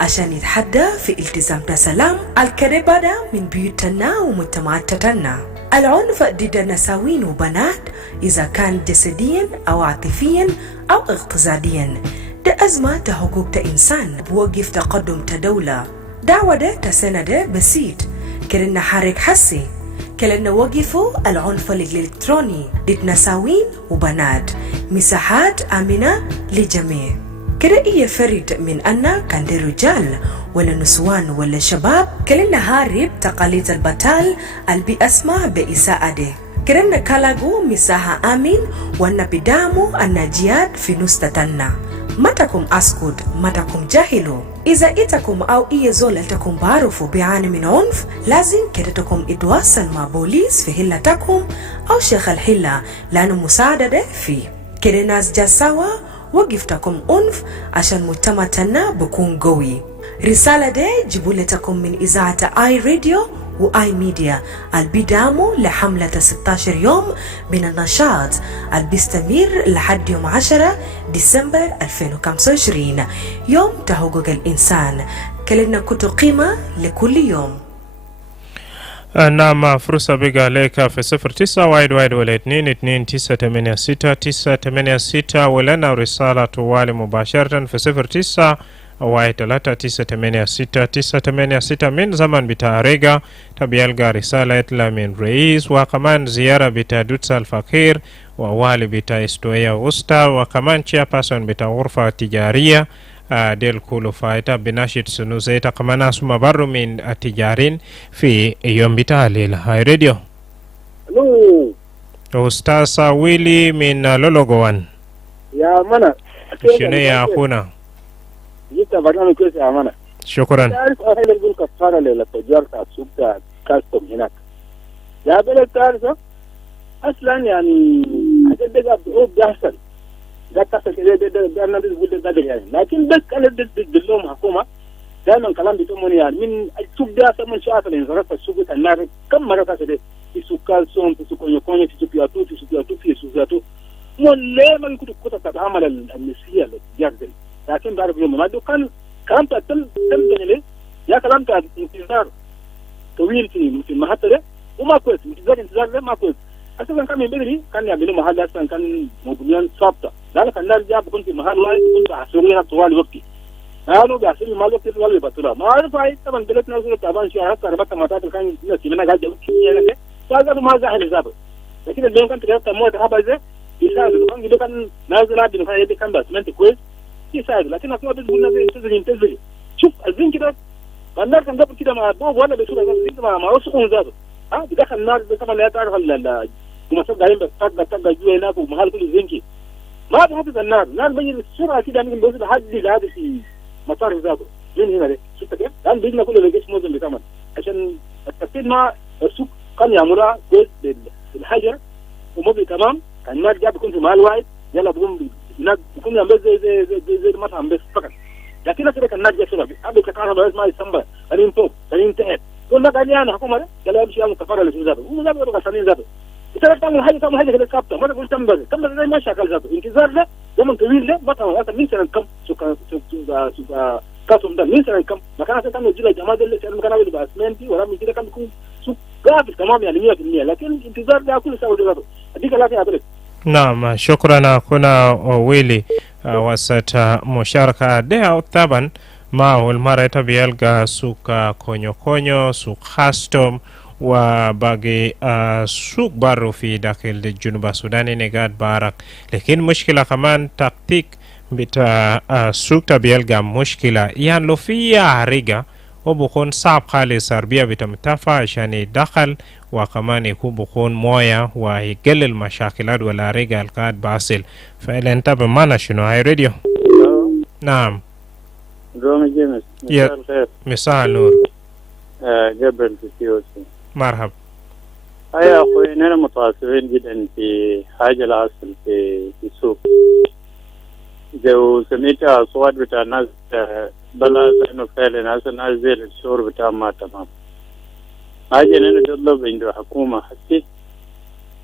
عشان يتحدى في التزام تسلام الكربانة من بيوتنا ومجتمعاتنا. العنف ضد النساوين وبنات إذا كان جسديا أو عاطفيا أو اقتصاديا ده أزمة حقوق إنسان بوقف تقدم تدولة. دعوة ده تسند بسيط كلنا حرك حسي كلنا وقفوا العنف الإلكتروني ضد نساوين وبنات مساحات آمنة للجميع. كده إيه فرد من أن كان دي رجال ولا نسوان ولا شباب كلنا هارب تقاليد البطال البي أسمع بإساءة دي. كلنا كلاغو مساحة آمن وانا بدامو الناجيات في نستتنا. متكم أسكد متكم جاهلو. إذا إتكم أو إيه زول تكم بعرفوا بيعاني من عنف لازم كدتكم إتواصل مع بوليس في هلتكم أو شيخ الحلة لأنه مساعدة ده فيه. كده ناس جاسوا وقفتكم أنف عشان مجتمعنا بكون قوي. رسالة دي جبولتكم من إذاعة آي راديو وآي ميديا البيدامو لحملة 16 يوم من النشاط اللي بيستمر لحد يوم 10 ديسمبر 2025 يوم تحقق الإنسان. كلنا كتو قيمة لكل يوم. نعم فرصة بقى عليك في 0912-22986 ولنا رسالة توالي مباشرة في 09 من زمن بتاريغا تبيلغا رسالة من رئيس وكمان زيارة بتا دوتس الفقير ووالي بتا استوية وسطى وكمان chairperson بتا غرفة تجارية ديل كولو فايتا بناشد سنوزيتا كمان اسم برو من التجارين في يوم بتا ليلة هاي راديو. أستاذ ويلي من لولوغوان. يا منا شنو يا أخونا؟ جيت برنامج كويس يا منا. شكرا. تعرف أهل يقول كفارة للتجار تاع السوق تاع كاستوم هناك. يا بلد تعرفه أصلا يعني حاجات ده بيحصل. ده تحصل كده ده الناس بيقول ده يعني لكن بس أنا بدلهم حكومة دائما كلام بيتمون يعني من السوق ده ثمن شاطر إنزرت السوق النار كم مرة كده في سوق كالسوم في سوق يكون في سوق ياتو في سوق ياتو ليه ما يكون كتب تتعامل النسية للجردل لكن بعرف يوم ما دو كان كلام تم ليه يا كلام تاع انتظار طويل في المحطة ده وما كويس انتظار ده ما كويس أساسا كان من بدري كان يعملوا محل أساسا كان مبنيان ثابتة لذلك الناس جاب بكون في محل واحد بكون بعشرين طوال وقتي قالوا بعشرين مال وقتي طوال يبطلها ما أعرف هاي طبعا بلدنا وصلت تعبان شوية حتى ربطة مطاطر كان ناس من قاعد يوكي يعني فقالوا ما زاحل زابر لكن اليوم كانت جابت موت حبة زي يساعد كان جدو كان نازل عبد كان يدي كان باسمنت كويس يساعد لكن أكون بس قلنا زي انتظري شوف الزين كده النار كان قبل كده مع بوب ولا بيشوف الزين ما وصلوا زابر بدخل النار طبعا لا تعرف ومسك قاعدين بس تقع جوا هناك ومحل كله زنكي ما بيحدث النار بيجي السرعه كده ممكن بيوصل لحد هذا في مطار زابو من هنا ده شفت كيف؟ الان بيجينا كله لقيت موزن بثمن عشان التفكير مع السوق كان يعملوها كويس بالحجر ومبني تمام كان الناس جاب يكون في محل واحد يلا بقوم الناس يكون يعمل زي المطعم بس فقط لكن كده كان الناس جاب سرعه قبل كان ما يسمى خلينا فوق خلينا تحت قلنا قال لي انا حكومه ده قال لي امشي كفاره لزابو وزابو يبقى خلينا زابو انت تعمل حاجه كده ثابته ما تقول تم زي ما شغال ذاته انتظار ده زمن طويل ده بطل اصلا من سنه كم سوق كاسوم ده من سنه كم ما كان تعمل جيل الجماعه اللي كانوا يبقى اسمنتي ولا من كده كان بيكون سوق قافل تمام يعني 100% لكن انتظار ده كل سنه ذاته اديك لا يا بلد. نعم شكرا أخونا ويلي وسط مشاركة ده طبعا ما هو المرة بيلقى سوق كونيو سوق خاستوم وباقي سوق بارو في داخل جنوب السودان نقاد بارك لكن مشكلة كمان تكتيك بتا سوق تبيلغا مشكلة يعني لو في عريقة وبكون صعب خالي سربية بتمتفع عشان يدخل وكمان يكون بكون موية ويقلل مشاكلات والعريقة القاد باصل فإلا انتبه معنا شنو هاي راديو. نعم رومي جيمس مساء الخير. مساء النور. جبل في سيوسي. مرحب. يا أخوي أنا متواصلين جدا في حاجة العصر في السوق جو سميت أصوات بتاع الناس بلا إنه فعلا الناس زي الشعور بتاع ما تمام حاجة أنا نطلب عنده حكومة حسيت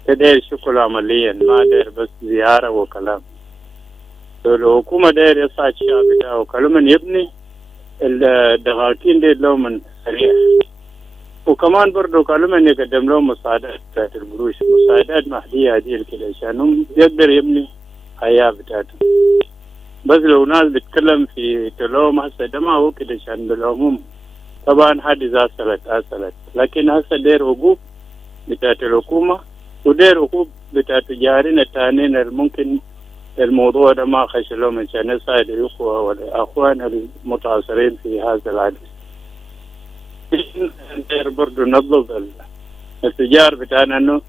تدير شكل عمليا ما دير بس زيارة وكلام لو حكومة دير يسعى الشعب بتاعه وكلمن يبني الدغاكين دير لو من سريع وكمان برضو قالوا ان يقدم لهم مساعدات بتاعت القروش مساعدات محلية هذه كده عشان يقدر يبني حياة بتاعته بس لو ناس بتتكلم في تلوم هسه ده ما هو كده عشان بالعموم طبعا حد إذا أصلت لكن هسه دير حقوق بتاعت الحكومة ودير حقوق بتاعت الجارين التانيين الممكن الموضوع ده ما خش لهم عشان يساعد الأخوة والأخوان المتعاصرين في هذا الحدث برضو نطلب التجار بتاعنا انه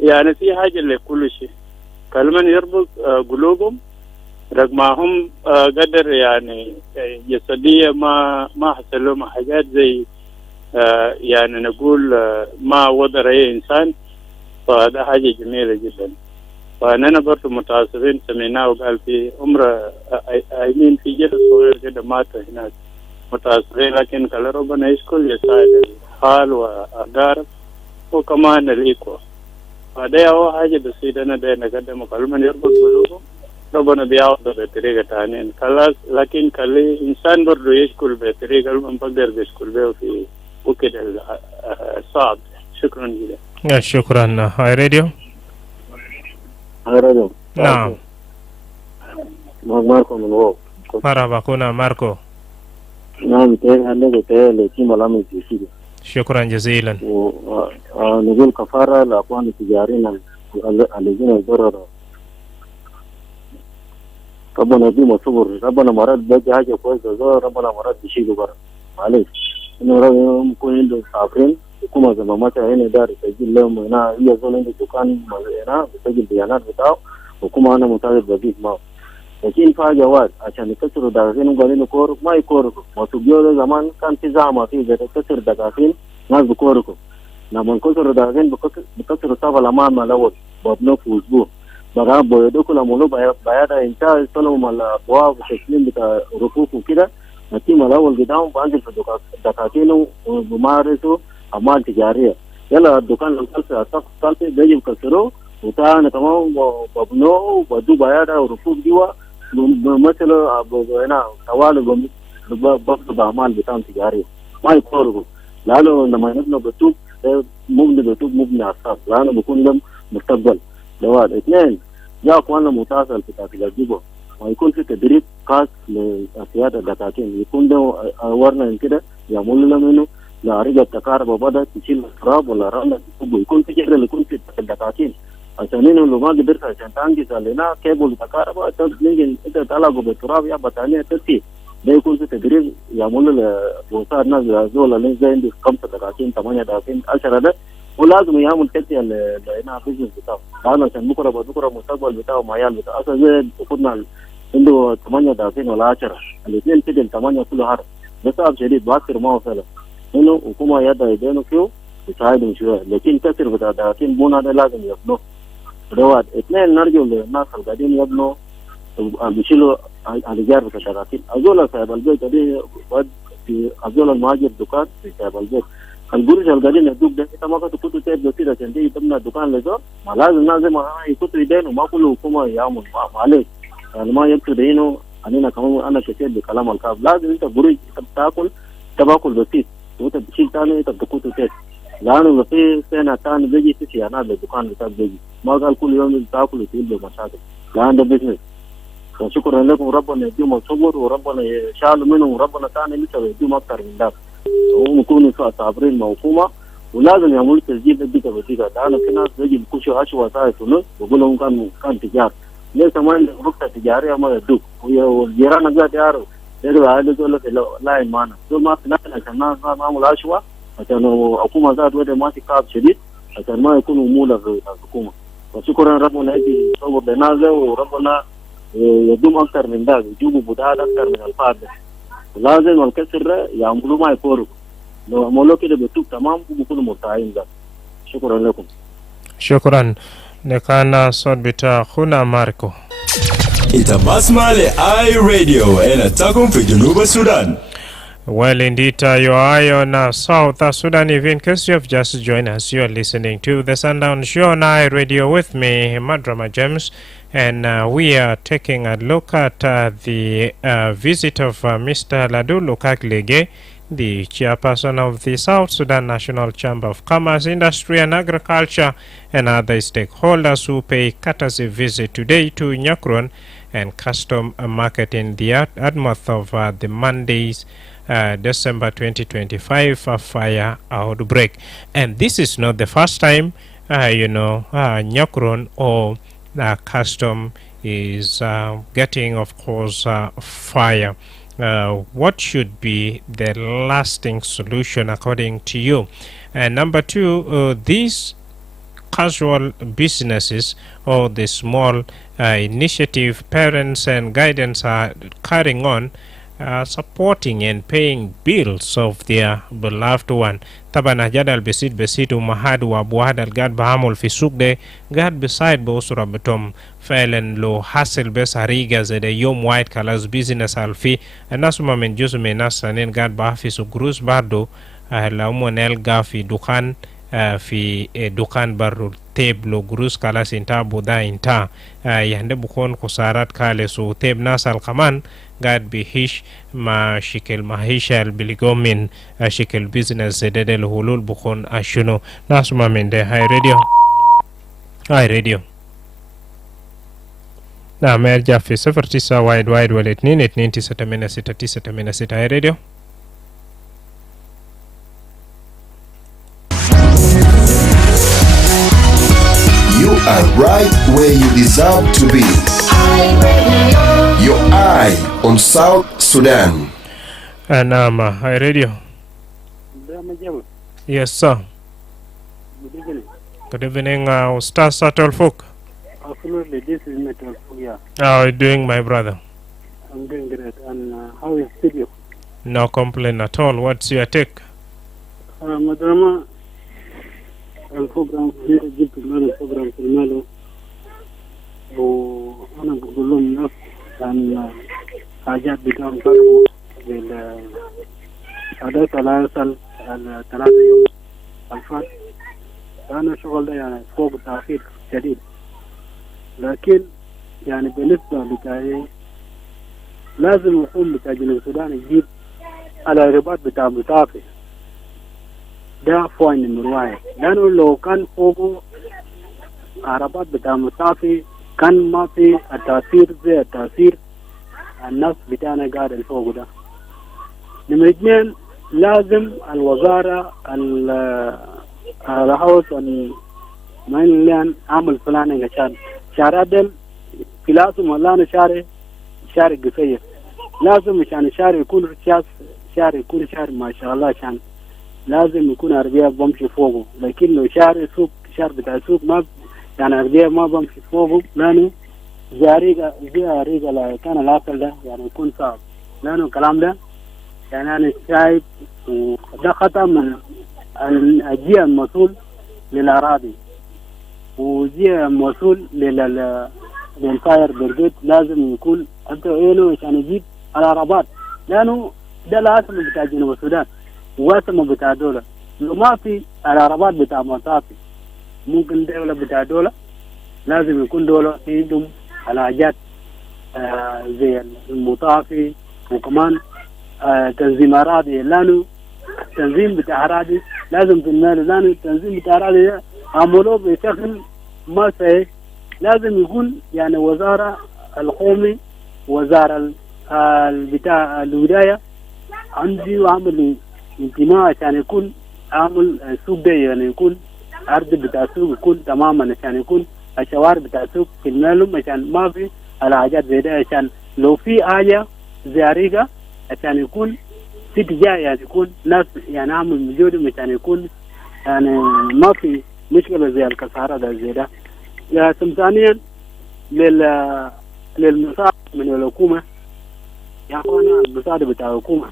يعني في حاجه لكل شيء كلمن يربط قلوبهم رغم قدر يعني جسديه ما حصل لهم حاجات زي يعني نقول ما وضر اي انسان فهذا حاجه جميله جدا فأنا برضو متعصبين سميناه وقال في عمره أيمين في جلس صغير كده مات هناك متعصبين، لكن قال ربنا يشكر يساعد الحال وأقارب وكمان الإخوة. فده هو حاجة بسيطة أنا ده نقدم كل من يربط قلوبه ربنا بيعوض بطريقة تانية خلاص، لكن كل إنسان برضو يشكر بطريقة من بقدر بيشكر به في وقت الصعب. شكرا جدا. شكرا. هاي راديو. هاي راديو. نعم. ماركو من وو. مرحبا كنا ماركو. نعم تهلا تهلا كيما لامي في سيدي. شكرا جزيلا. نقول كفارة لأخوان التجارين الذين يضرروا. ربنا يديم الصبر، ربنا مراد بيجي حاجة كويسة، ربنا مراد بيشيله برا. معلش. إنه ربنا يكون عنده صابرين، حكومة زي ما متى هنا دار يسجل لهم هنا هي زول عنده دكان هنا بيسجل بيانات بتاعه، حكومة أنا متعرض بجيب معه. لكن في جواز عشان يكسروا دقاقين وقالين كورك ما يكوركوا، ما تبيعوا زمان كان في زعمة في إذا تكسر دقاقين ناس بكوركوا. لما نكسروا دقاقين بكسروا طابع الأمام الأول بابنوه في أسبوع. بقى بيدوكوا لمولو بعد انتهى يستلموا الأبواب وتسليم بتاع رفوف وكده، التيم الأول قدام بأنزل في دقاقين وبمارسوا أعمال تجارية. يلا الدكان لو كسر بيجي بكسروه وتاني كمان بابنوه وبدو بعد ورفوف جوا مثلا هنا طوال بقصد أعمال بتاع تجارية ما يكوروا. لأنه لما نبنى بتوب مبني بتوب مبني أساس، لأنه بيكون لهم مستقبل. لواحد اثنين جاء أخواننا متواصل في تعطيل الجبهة ويكون في تدريب خاص لسيادة الدكاكين، يكون له ورنا كده يعملوا لهم إنه لا رجع تكارب وبدأ تشيل التراب ولا رملة يكون في جرة يكون في الدكاكين عشان إنه لو ما قدرت عشان تانجز علينا كيبل تكارب تنجي أنت تلاقوا بالتراب يا بطانية ترتي ده يكون في تدريب يعملوا لوصار ناس زول اللي زي عندي 5 دكاكين 8 دكاكين 10 ده ولازم يعمل كتير هنا بيزنس بتاعه، لأنه عشان بكرة المستقبل بتاعه معيال بتاعه أصلا زي بكرنا عنده 8 دكاكين ولا 10 الاثنين كده 8 كل حرف ده صعب شديد باكر ما وصله إنه حكومة يدا يدينه فيه يساعدهم شوية، لكن كسر بتاع دكاكين بونا ده لازم يبنوه. دوات اثنين نرجع للناس اللي قاعدين يبنوا بيشيلوا الإيجار بتاع دكاكين. أزول صاحب البيت ده في أزول المهاجر دكان في صاحب البيت القروش اللي قاعدين يدوك ده انت ما كنت تجيب كده عشان تيجي تبنى دكان لزول، ما لازم يكتروا يدين وما كل حكومة يعمل عليه يعني ما يكتروا دينه. أنا كمان أنا كثير بكلام الكاب لازم انت قروش تاكل تباكل بسيط وانت بتشيل ثاني انت بتكوت تيت، لأنه لو في سنة ثاني بيجي في سيانات للدكان بتاعك بيجي ما قال كل يوم تاكل وتجيب له مشاكل، لأن ده بيزنس. وشكرا لكم ربنا يديهم الصبر وربنا يشال منهم وربنا ثاني لسه يديهم أكثر من ذاك ويكونوا صابرين موقومة ولازم يعملوا تسجيل بديكة لأنه في ناس بيجي بيكشوا عشوة ساعة ونص بقول لهم كان تجار ليس ما عندك رخصة تجارية ما يدوك والجيران قاعد يعرفوا يقولوا هذا يقول لك لا معنا دول ما في ناس عشان الناس ما يعملوا عشوة عشان الحكومة ذات وده ماسك كعب شديد عشان ما يكونوا مولى في الحكومة. وشكرا ربنا يجي يصور لنا وربنا يدوم أكثر من ذلك يجيبوا بدال أكثر من الفارد. لازم الكسر يعملوا ما يكوروا لو عملوا كده بتوب تمام بيكونوا مرتاحين ذلك. شكرا لكم. شكرا. نكان صوت بتاع خونا ماركو. انت بسمع لآي راديو انا تكون في جنوب السودان. Well, indeed, you are on South Sudan. If in case you have just joined us, you are listening to the Sundown Show on I Radio with me, Madrama James, and we are taking a look at the visit of Mr. Ladu Lukaklege, the chairperson of the South Sudan National Chamber of Commerce, Industry and Agriculture, and other stakeholders who pay courtesy visit today to Nyakron and Custom Market in the aftermath of the Monday's December 2025 fire outbreak. And this is not the first time Nyakron or Custom is getting, of course, fire. What should be the lasting solution according to you? And number two, these casual businesses or the small initiative parents and guidance are carrying on, supporting and paying bills of their beloved one. طبعا جدال بسيط ومهاد وابواد القاد بعمل في سوق ده قاد بسايد بأسرة بتوم فعلا لو حصل بس هريقة زي ده يوم وايد كلاس بيزنس الفي الناس ما من جزء من الناس سنين قاد بها في سوق جروس باردو لهم نلقى في دكان في دكان برو تيب لو جروس كلاس انتا بودا انتا يعني بكون خسارات كالس وتيب ناس الكمان قاعد بيهيش ما شكل معيشة بلقوا من شكل بيزنس زدد الهلول بكون أشنو ناس ما من ده هاي راديو نعم ارجع في 09 وايد ولا 2 9 8 6 9 8 6 هاي راديو. You are right where you deserve to be. Your eye on South Sudan. نعم هاي راديو. Yes sir. Good evening Ustaz Satul Fuk. Absolutely, this is Metal Fuk, yeah. How are you doing my brother? I'm doing great. And how is studio? No complaint at all. What's your take? Madrama, البروجرام جبت معنا البروجرام في المالو وأنا بقول لهم نفس عن حاجات بتاعهم طلبوا بالعادات الثلاثة يوم الفات. أنا شغل ده يعني فوق تأخير شديد، لكن يعني بالنسبة بتاعي لازم يكون بتاع جنوب السودان يجيب على الرباط بتاع مطافي ده فوين المرواية، لأنه لو كان فوقه عربات بتاع مطافي كان ما في التأثير زي التأثير الناس بتاعنا قاعد الفوق ده. نمرة 2 لازم الوزارة الهاوس ما ينلان عمل فلان عشان شارع دل فلاسم ولا شارع قصير، لازم عشان الشارع يكون شارع يكون شارع ما شاء الله عشان لازم يكون عربية بمشي فوقه، لكن لو شارع سوق شارع بتاع سوق ما يعني عربية ما بمشي فوقه لأنه زي عريقة كان الأكل ده يعني يكون صعب، لأنه الكلام ده يعني أنا شايف وده خطأ من الجهة المسؤول للأراضي وجهة المسؤول للفاير بريجيد، لازم يكون أنت إنه عشان يجيب العربات، لأنه ده العاصمة بتاع جنوب السودان واسمه بتاع دولة. لو ما في العربات بتاع مطافي ممكن دولة بتاع دولة لازم يكون دولة عندهم الحاجات زي المطافي وكمان تنظيم أراضي، لأنه التنظيم بتاع أراضي لازم في المال، لأنه التنظيم بتاع أراضي ده عملوه بشكل ما صحيح، لازم يكون يعني وزارة القومي وزارة بتاع الولاية عندي وعمل انتماء عشان يكون عامل سوق ده يعني يكون عرض بتاع سوق يكون تماما عشان يكون الشوارع بتاع سوق في المعلوم عشان ما في الحاجات زي ده، عشان لو في حاجة زي عريقة عشان يكون في تجاه يعني يكون ناس يعني عامل موجود عشان يكون يعني ما في مشكلة زي الكسارة ده زي ده. ثانيا للمساعدة من الحكومة يا أخوانا، المساعدة بتاع الحكومة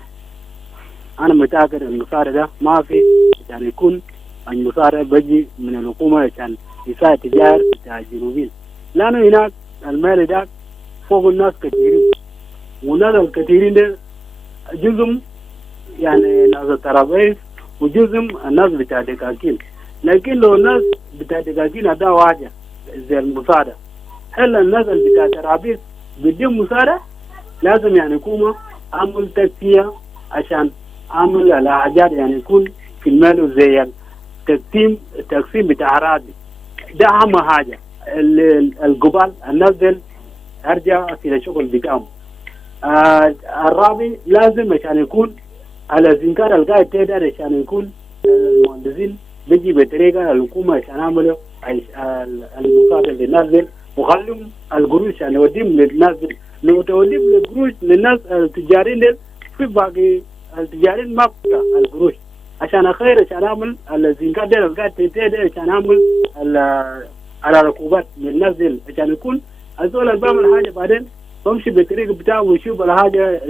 أنا متأكد المساعدة ده ما في يعني يكون المساعدة بيجي من الحكومة عشان يساعد تجار بتاع الجنوبيين، لأنه هناك المال ده فوق الناس كثيرين، والناس الكثيرين ده جزء يعني ناس الترابيز وجزء الناس بتاع دكاكين، لكن لو الناس بتاع دكاكين هذا واجه زي المساعدة، هل الناس اللي بتاع الترابيز بدهم مساعدة؟ لازم يعني يكون عمل تكفية عشان عمل الحاجات يعني يكون في المال زي التقسيم بتاع أراضي، ده أهم حاجة. القبال الناس دل أرجع في الشغل بتاعهم. الرابع لازم عشان يكون على زنكار القاعد تقدر عشان يكون المهندسين بيجي بطريقة الحكومة عشان يعملوا المساعدة للناس دل وخلهم القروش عشان يوديهم للناس دل. لو توديهم القروش للناس التجارين دل في باقي التجارين ما بقى القروش عشان خير عشان اعمل الزنكار ده القاعد تقدر عشان اعمل على ركوبات للناس دل عشان يكون الزول اللي بعمل حاجة بعدين بمشي بالطريق بتاعه ويشوف الحاجة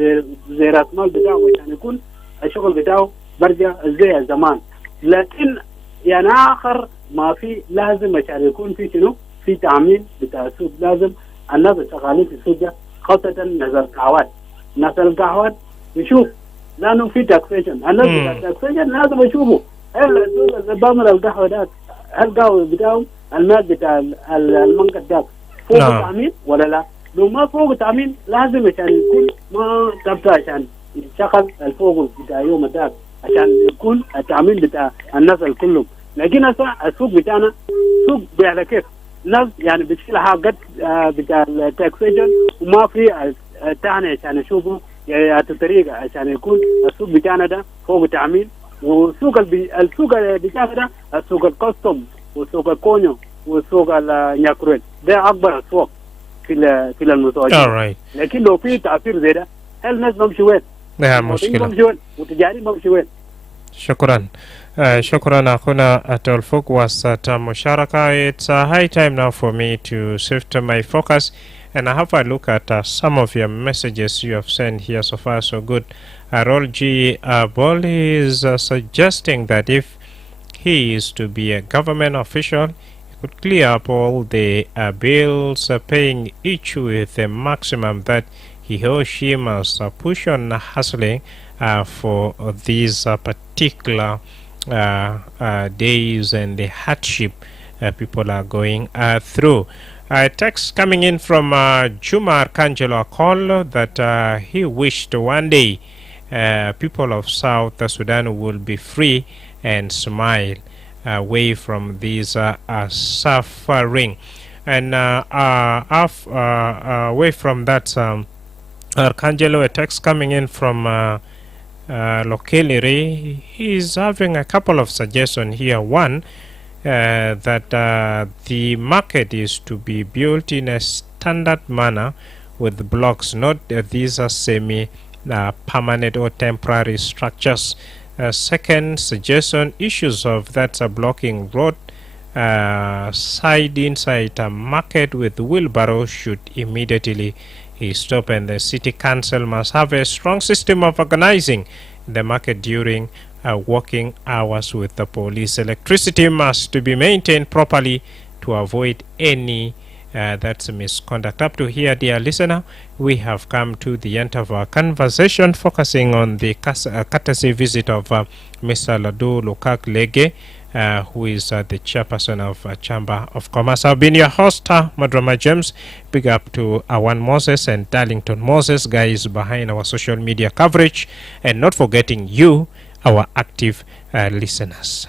زي راس مال بتاعه عشان يكون الشغل بتاعه برجع زي زمان. لكن يعني آخر ما في لازم عشان يكون في شنو في تعميم بتاع السوق. لازم الناس شغالين في السوق ده خاصة ناس القهوات. ناس القهوات يشوف لأنه في تاكسيشن. الناس بتاع التاكسيشن لازم يشوفوا هل الزول اللي بعمل القهوة ده هل القهوة بتاعه المال بتاع المنقد ده فوق تعميم ولا لا؟ لو ما فوق تعميم لازم عشان يكون ما تبقى عشان يشتغل الفوق بتاع يوم الدار عشان يكون التعميم بتاع الناس الكلهم. لكن هسه السوق بتاعنا سوق على كيف الناس يعني بتشيل حاجات بتاع التاكسيشن وما في تعني عشان يشوفوا يعني الطريقة عشان يكون السوق بتاعنا ده فوق تعميم. وسوق السوق بتاعنا ده السوق الكاستوم وسوق الكونيو وسوق النياكرويل ده أكبر أسواق في المتواجدين. لكن لو في تأثير زي ده هل الناس بمشي وين؟ مشكلة. بمشي وين؟ وتجارين بمشي وين؟ شكرا. شكرا أخونا Atolfuk was مشاركة. It's high time now for me to shift my focus and have a look at some of your messages you have sent here. So far so good. Arol G. Bol is suggesting that if he is to be a government official, he could clear up all the bills, paying each with a maximum that he or she must push on hustling for these particular days and the hardship people are going through. A text coming in from Juma Arcangelo call that he wished one day people of South Sudan will be free and smile away from this suffering. And away from that, Arcangelo, a text coming in from Lokeliri, he's having a couple of suggestions here. One, that the market is to be built in a standard manner with blocks, not these are semi-permanent or temporary structures. Second suggestion, issues of that blocking road side inside a market with wheelbarrow should immediately stop, and the city council must have a strong system of organizing the market during working hours with the police. Electricity must be maintained properly to avoid any that's misconduct. Up to here, dear listener, we have come to the end of our conversation, focusing on the courtesy visit of Mr. Ladu Lukak Lege, who is the chairperson of Chamber of Commerce. I've been your host, Madrama James. Big up to Awan Moses and Darlington Moses, guys behind our social media coverage, and not forgetting you, our active listeners.